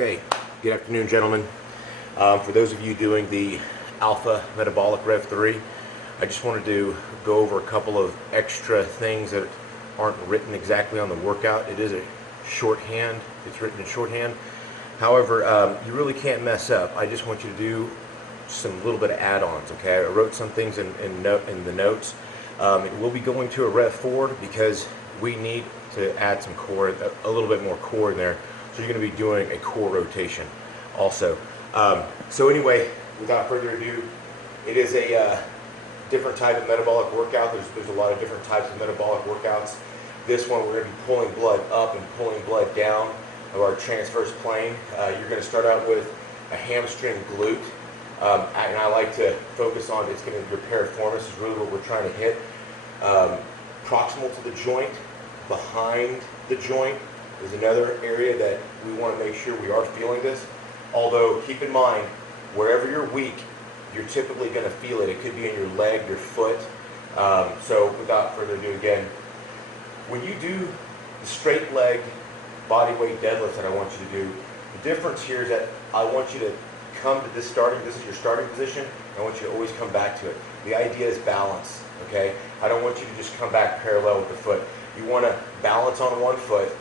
Okay, good afternoon, gentlemen. For those of you doing the Alpha Metabolic Rev 3, I just wanted to go over a couple of extra things that aren't written exactly on the workout. It is a shorthand, it's written in shorthand. However, you really can't mess up. I just want you to do some little bit of add-ons, okay? I wrote some things in the notes. We'll be going to a Rev 4 because we need to add some core, a little bit more core in there. So you're going to be doing a core rotation also. So anyway, without further ado, it is a different type of metabolic workout. There's a lot of different types of metabolic workouts. This one we're going to be pulling blood up and pulling blood down of our transverse plane. You're going to start out with a hamstring glute. And I like to focus on, it's going to be your piriformis is really what we're trying to hit. Proximal to the joint, behind the joint is another area that we want to make sure we are feeling this. Although, keep in mind, wherever you're weak, you're typically going to feel it. It could be in your leg, your foot. So without further ado, again, when you do the straight leg body weight deadlift that I want you to do, the difference here is that I want you to come to this is your starting position. I want you to always come back to it. The idea is balance, okay? I don't want you to just come back parallel with the foot. You want to balance on one foot,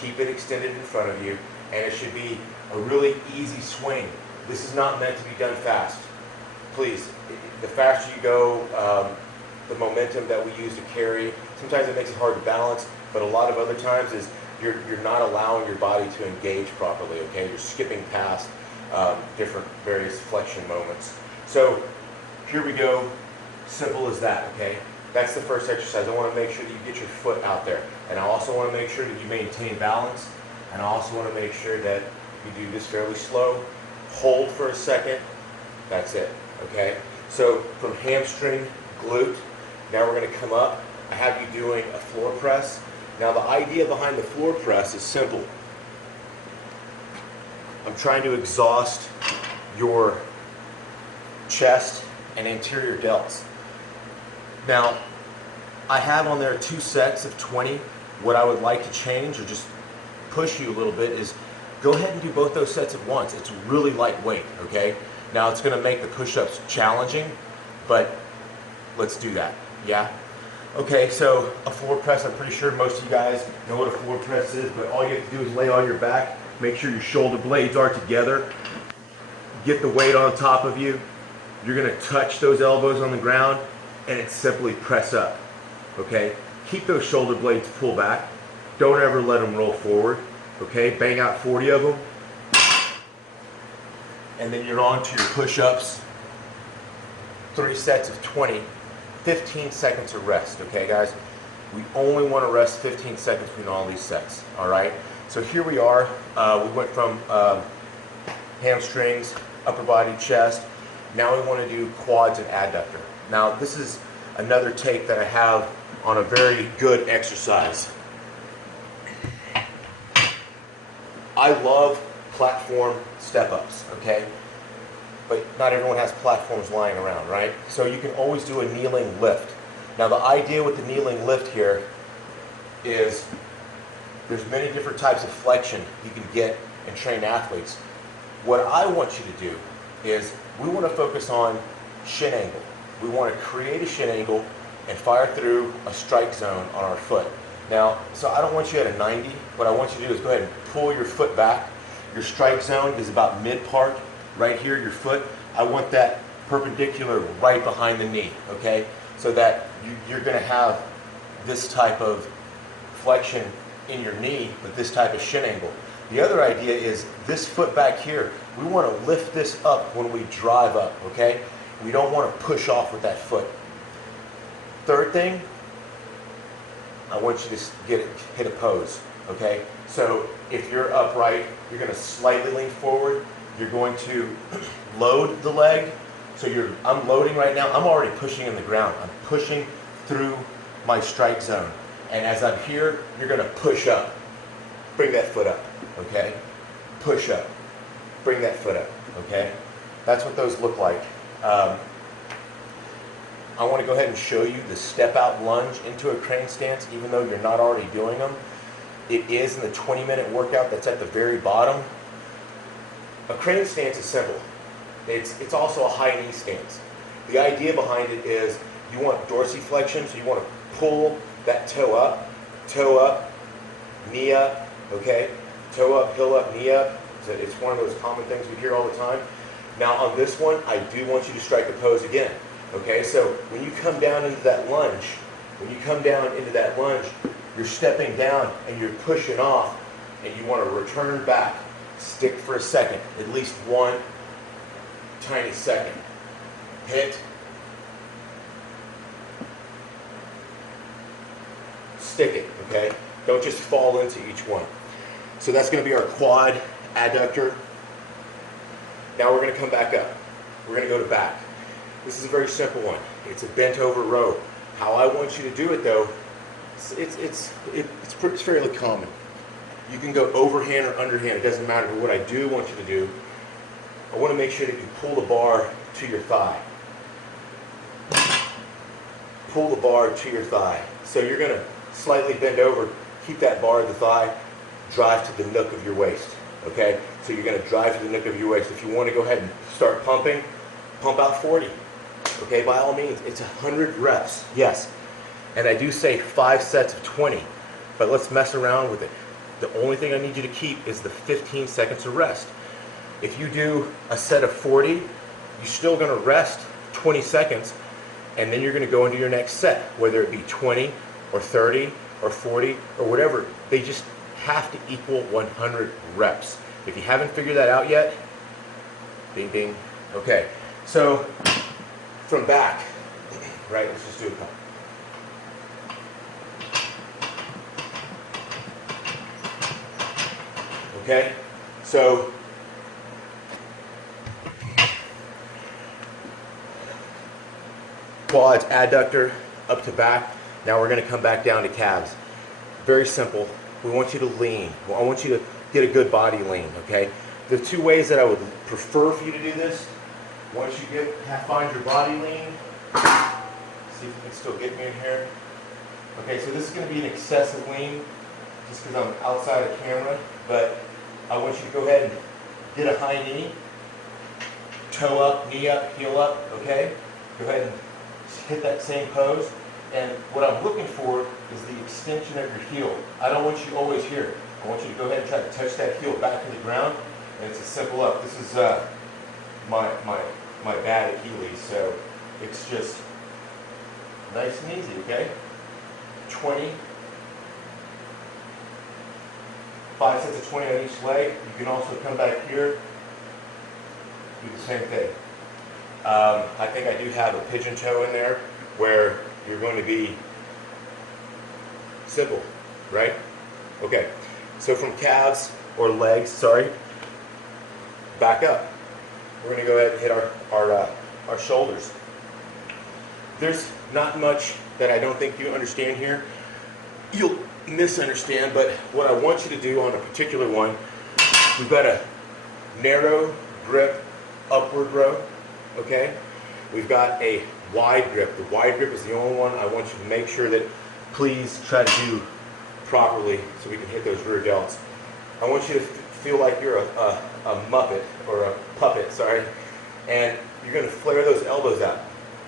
keep it extended in front of you, and it should be a really easy swing. This is not meant to be done fast. Please, the faster you go, the momentum that we use to carry, sometimes it makes it hard to balance, but a lot of other times is you're not allowing your body to engage properly, okay? You're skipping past different various flexion moments. So here we go, simple as that, okay? That's the first exercise. I want to make sure that you get your foot out there. And I also want to make sure that you maintain balance. And I also want to make sure that you do this fairly slow. Hold for a second. That's it, okay? So from hamstring, glute, now we're going to come up. I have you doing a floor press. Now the idea behind the floor press is simple. I'm trying to exhaust your chest and anterior delts. Now, I have on there 2 sets of 20. What I would like to change or just push you a little bit is go ahead and do both those sets at once. It's really lightweight, okay? Now, it's going to make the push-ups challenging, but let's do that, yeah? Okay, so a floor press, I'm pretty sure most of you guys know what a floor press is, but all you have to do is lay on your back, make sure your shoulder blades are together, get the weight on top of you. You're going to touch those elbows on the ground, and it's simply press up, okay? Keep those shoulder blades pulled back. Don't ever let them roll forward, okay? Bang out 40 of them. And then you're on to your push-ups. 3 sets of 20, 15 seconds of rest, okay, guys? We only want to rest 15 seconds between all these sets, all right? So here we are. We went from hamstrings, upper body, chest. Now we want to do quads and adductor. Now this is another take that I have on a very good exercise. I love platform step-ups, okay? But not everyone has platforms lying around, right? So you can always do a kneeling lift. Now the idea with the kneeling lift here is there's many different types of flexion you can get and train athletes. What I want you to do is we want to focus on shin angle. We want to create a shin angle and fire through a strike zone on our foot. Now, so I don't want you at a 90. What I want you to do is go ahead and pull your foot back. Your strike zone is about mid-part, right here, your foot. I want that perpendicular right behind the knee, okay? So that you're going to have this type of flexion in your knee with this type of shin angle. The other idea is this foot back here, we want to lift this up when we drive up, okay? We don't want to push off with that foot. Third thing, I want you to hit a pose, okay? So if you're upright, you're going to slightly lean forward. You're going to load the leg. So I'm loading right now. I'm already pushing in the ground. I'm pushing through my strike zone. And as I'm here, you're going to push up. Bring that foot up, okay? Push up. Bring that foot up, okay? That's what those look like. I want to go ahead and show you the step out lunge into a crane stance, even though you're not already doing them. It is in the 20-minute workout that's at the very bottom. A crane stance is simple. It's also a high knee stance. The idea behind it is you want dorsiflexion, so you want to pull that toe up, knee up, okay? Toe up, heel up, knee up. So it's one of those common things we hear all the time. Now on this one, I do want you to strike the pose again, okay? So when you come down into that lunge, you're stepping down and you're pushing off, and you want to return back. Stick for a second, at least one tiny second. Hit. Stick it, okay? Don't just fall into each one. So that's going to be our quad adductor. Now we're going to come back up. We're going to go to back. This is a very simple one. It's a bent over row. How I want you to do it though, it's fairly common. You can go overhand or underhand, it doesn't matter. But what I do want you to do, I want to make sure that you pull the bar to your thigh. Pull the bar to your thigh. So you're going to slightly bend over, keep that bar at the thigh, drive to the nook of your waist. Okay? So you're going to drive to the nook of your waist. If you want to go ahead and start pumping, pump out 40. Okay? By all means, it's 100 reps. Yes. And I do say 5 sets of 20, but let's mess around with it. The only thing I need you to keep is the 15 seconds of rest. If you do a set of 40, you're still going to rest 20 seconds, and then you're going to go into your next set, whether it be 20 or 30 or 40 or whatever. They just have to equal 100 reps. If you haven't figured that out yet, ding ding. Okay, so from back, right, let's just do a couple. Okay, so quads, adductor, up to back. Now we're going to come back down to calves. Very simple. We want you to lean. I want you to get a good body lean, okay? The two ways that I would prefer for you to do this, once you find your body lean, see if you can still get me in here. Okay, so this is going to be an excessive lean, just because I'm outside of camera, but I want you to go ahead and get a high knee, toe up, knee up, heel up, okay? Go ahead and hit that same pose. And what I'm looking for is the extension of your heel. I don't want you always here. I want you to go ahead and try to touch that heel back to the ground. And it's a simple up. This is my bad Achilles, so it's just nice and easy, okay? 20. 5 sets of 20 on each leg. You can also come back here, do the same thing. I think I do have a pigeon toe in there where you're going to be simple, right? Okay, so from calves or legs, back up. We're going to go ahead and hit our shoulders. There's not much that I don't think you understand here. You'll misunderstand, but what I want you to do on a particular one, we've got a narrow grip upward row, okay? We've got a wide grip. The wide grip is the only one I want you to make sure that please try to do properly so we can hit those rear delts. I want you to feel like you're a muppet, or a puppet, sorry, and you're going to flare those elbows out.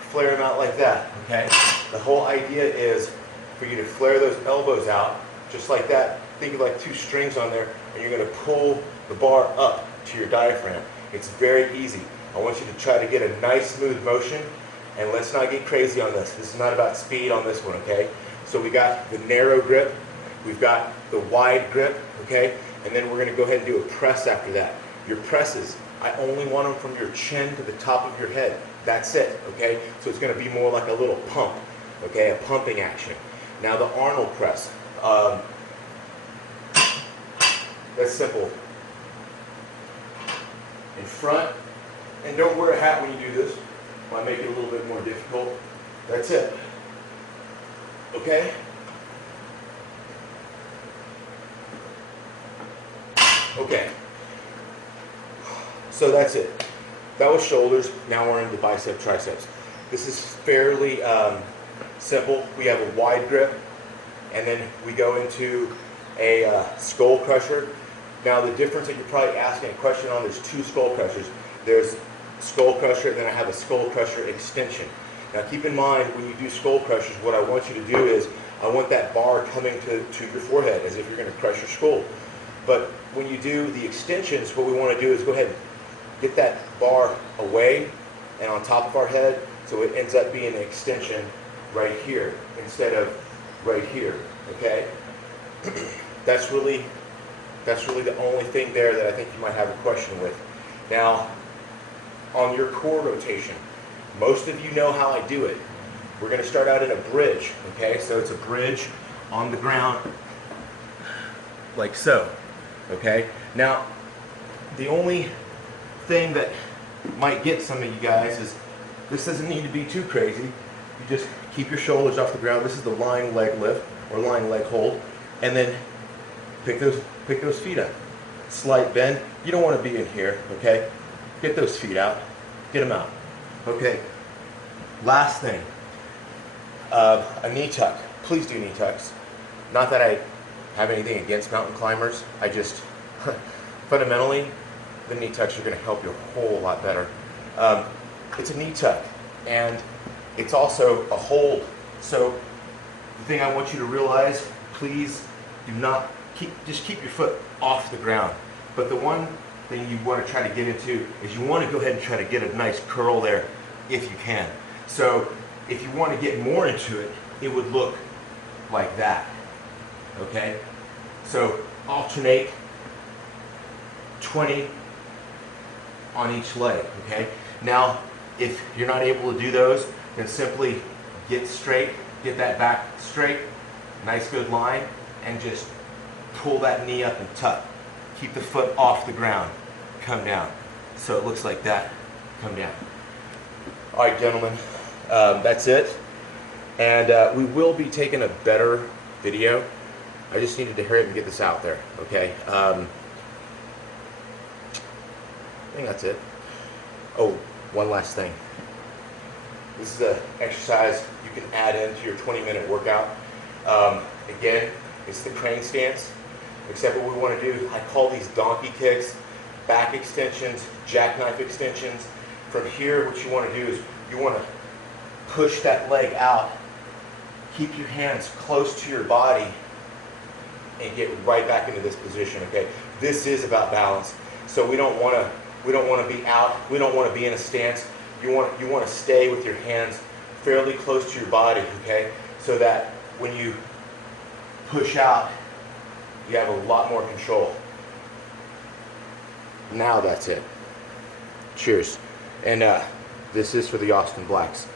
Flare them out like that, okay? The whole idea is for you to flare those elbows out, just like that. Think of like two strings on there, and you're going to pull the bar up to your diaphragm. It's very easy. I want you to try to get a nice smooth motion, and let's not get crazy on this. This is not about speed on this one, okay? So we got the narrow grip, we've got the wide grip, okay? And then we're going to go ahead and do a press after that. Your presses, I only want them from your chin to the top of your head. That's it, okay? So it's going to be more like a little pump, okay? A pumping action. Now the Arnold press. That's simple. In front, and don't wear a hat when you do this. Might make it a little bit more difficult. That's it. Okay? Okay. So that's it. That was shoulders. Now we're into bicep, triceps. This is fairly simple. We have a wide grip, and then we go into a skull crusher. Now the difference that you're probably asking a question on, there's two skull crushers. There's skull crusher, and then I have a skull crusher extension. Now keep in mind, when you do skull crushers, what I want you to do is, I want that bar coming to your forehead as if you're going to crush your skull. But when you do the extensions, what we want to do is go ahead and get that bar away and on top of our head, so it ends up being an extension right here instead of right here, okay? That's really the only thing there that I think you might have a question with. Now, on your core rotation, most of you know how I do it. We're going to start out in a bridge, okay? So it's a bridge on the ground, like so, okay? Now, the only thing that might get some of you guys is, this doesn't need to be too crazy. You just keep your shoulders off the ground. This is the lying leg lift, or lying leg hold, and then pick those feet up. Slight bend. You don't want to be in here, okay? Get those feet out. Get them out. Okay. Last thing, a knee tuck. Please do knee tucks. Not that I have anything against mountain climbers. I just, fundamentally, the knee tucks are going to help you a whole lot better. It's a knee tuck, and it's also a hold. So the thing I want you to realize, please do not just keep your foot off the ground. But the one thing you want to try to get into is you want to go ahead and try to get a nice curl there if you can. So if you want to get more into it, it would look like that, okay? So alternate 20 on each leg, okay? Now, if you're not able to do those, then simply get straight, get that back straight, nice good line, and just pull that knee up and tuck. Keep the foot off the ground, come down. So it looks like that, come down. All right, gentlemen, that's it. And we will be taking a better video. I just needed to hurry up and get this out there, okay? I think that's it. Oh, one last thing. This is an exercise you can add into your 20-minute workout. Again, it's the crane stance, except what we want to do, I call these donkey kicks, back extensions, jackknife extensions. From here, what you want to do is you want to push that leg out, keep your hands close to your body, and get right back into this position, okay? This is about balance. So we don't want to be out, we don't want to be in a stance. You want to stay with your hands fairly close to your body, okay? So that when you push out, you have a lot more control. Now that's it. Cheers. And this is for the Austin Blacks.